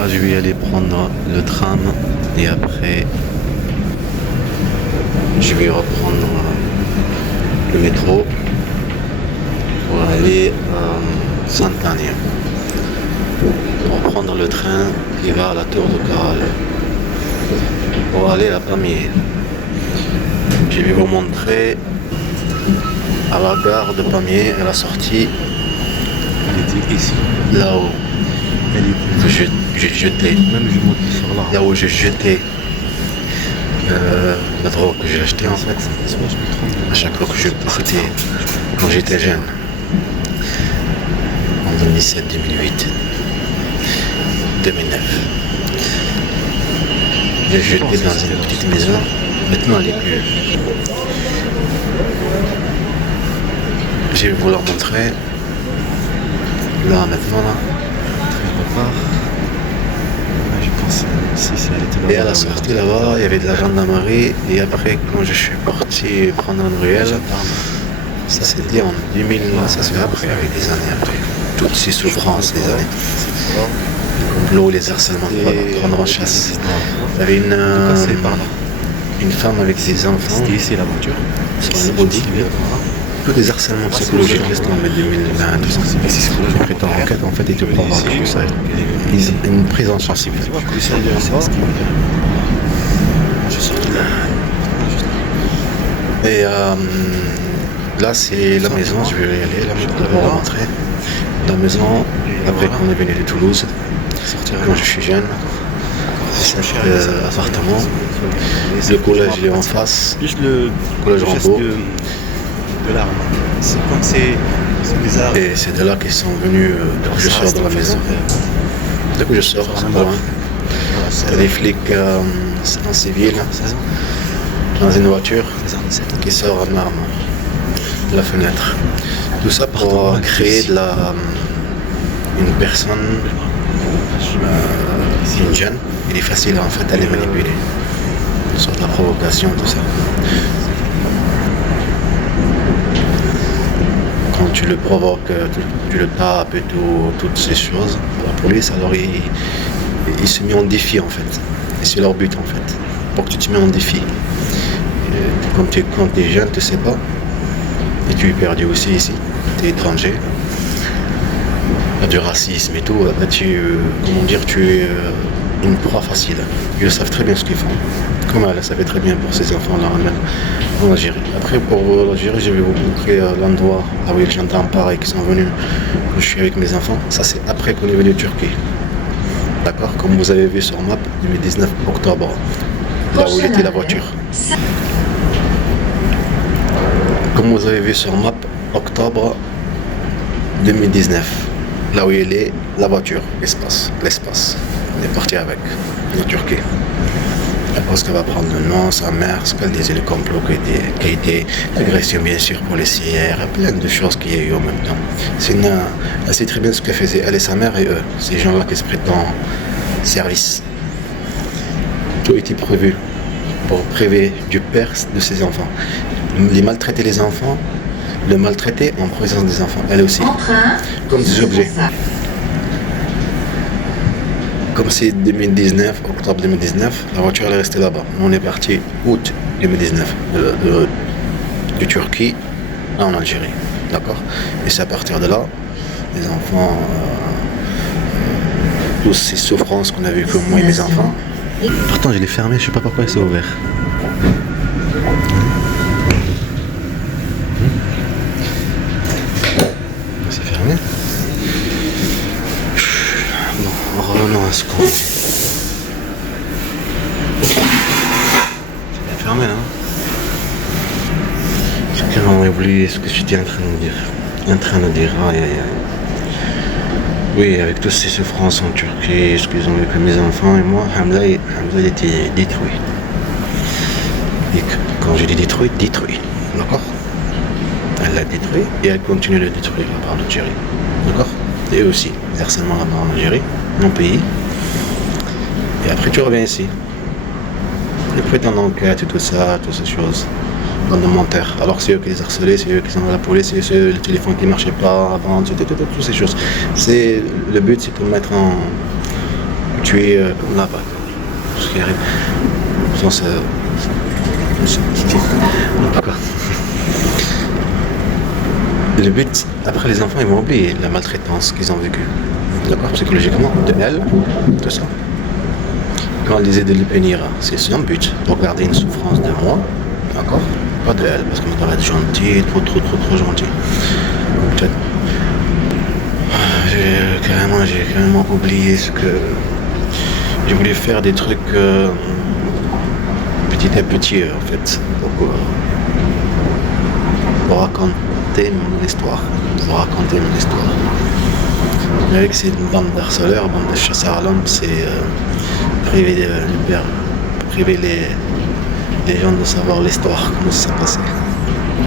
là, je vais aller prendre le tram et après, je vais reprendre le métro pour aller à Saint-Agnan. Pour prendre le train qui va à la Tour de Caral. Pour aller à Pamiers. Je vais vous montrer à la gare de Pamiers, à la sortie. Elle était ici. Là-haut. Elle était. J'ai jeté. Même je monte sur là. Là où j'ai jeté la drogue que j'ai acheté en fait. Soit je me trompe. À chaque fois que je partais quand j'étais jeune. En 2007, 2008, 2009. J'ai jeté dans une petite maison. Maintenant elle est plus. Je vais vous la montrer. Là maintenant là. Repart. Je pense si elle était là. Et à la sortie là-bas, il y avait de la gendarmerie. Et après, quand je suis parti prendre un ruelle, ça c'était en 2000, ça se fait après, avec des années après. Toutes ces souffrances des années. L'eau, les harcèlements, prendre en chasse. Il y avait une femme avec ses enfants. C'était ici la voiture. Sur une Audi. Tous des harcèlements psychologiques, laisse tomber 2020, tout ça. Et si c'est pour Après ton enquête, en fait, ils te prennent tout ça. Une prise en charge. Tu vois, que si on dirait c'est ce qu'il veut dire. Je sors de là. Et là, c'est la maison, je vais y aller, pour rentrer. La maison, après qu'on est venu de Toulouse, quand je suis jeune, appartement. Le collège, il est en face. Juste le Collège Rambaud. De l'arme. C'est comme c'est bizarre. Et c'est de là qu'ils sont venus, dès que je sors de la maison. Dès que je sors, c'est pas loin. Il y a des flics en civil, dans une voiture, qui sort en arme de la fenêtre. Tout ça pour créer une personne, une jeune, il est facile en fait à les manipuler. Sur de la provocation, tout ça. Quand tu le provoques, tu le tapes et toutes ces choses, la police, alors il se met en défi en fait. Et c'est leur but en fait, pour que tu te mets en défi. Quand tu es jeune, tu ne sais pas, et tu es perdu aussi ici, tu es étranger, il y a du racisme et tout, là, tu es une proie facile. Ils savent très bien ce qu'ils font, comme elle savait très bien pour ces enfants-là en Algérie. Après, pour l'Algérie, je vais vous montrer l'endroit là où il y a des gendarmes pareils qui sont venus, où je suis avec mes enfants. Ça, c'est après qu'on est venu de Turquie. D'accord? Comme vous avez vu sur map, 2019 octobre, là où il était la voiture. Comme vous avez vu sur map, octobre 2019, là où il est la voiture, l'espace. On est parti avec, en Turquie. Je pense qu'elle va prendre le nom, sa mère, ce qu'elle disait, le complot qui a été l'agression bien sûr policière, plein de choses qu'il y a eu en même temps. Elle sait très bien ce qu'elle faisait, elle et sa mère et eux, ces gens-là qui se prétendent service. Tout était prévu pour priver du père de ses enfants. Les maltraiter les enfants, le maltraiter en présence des enfants, elle aussi, comme des objets. Comme c'est 2019, octobre 2019, la voiture elle est restée là-bas. On est parti août 2019 de Turquie en Algérie. D'accord? Et c'est à partir de là, les enfants, toutes ces souffrances qu'on a vécues, moi et mes enfants. Pourtant, je l'ai fermé, je sais pas pourquoi il s'est ouvert. C'est fermé. Bon, revenons à ce qu'on... C'est bien fermé, hein. J'ai carrément oublié ce que j'étais en train de dire. Aïe, aïe, aïe. Oui, avec toutes ces souffrances en Turquie, ce qu'ils ont vécu mes enfants et moi, Hamza était détruit. Et quand je dis détruit, d'accord? Elle l'a détruit et elle continue de le détruire là-bas en Algérie, d'accord? Et aussi, les harcèlements là-bas en Algérie, mon pays. Et après tu reviens ici. Le prétend d'enquête et tout ça, toutes ces choses. Bande de menteurs. Alors c'est eux qui les harcelaient, c'est eux qui sont à la police, c'est eux, le téléphone qui ne marchait pas avant, toutes ces choses. Le but c'est de mettre en... tuer là-bas. Ce qui arrive. Sinon, D'accord. Le but, après les enfants, ils vont oublier la maltraitance qu'ils ont vécue. D'accord, psychologiquement, de elle, tout ça. Quand elle disait de les punir, c'est son but, de regarder une souffrance de moi, d'accord, pas de elle, parce qu'elle doit être gentille, trop gentille. Peut-être. J'ai carrément oublié ce que. J'ai voulu faire des trucs petit à petit, en fait, pour raconter mon histoire. Mais avec cette bande d'harceleurs, bande de chasseurs à l'homme, c'est priver les gens de savoir l'histoire, comment ça s'est passé.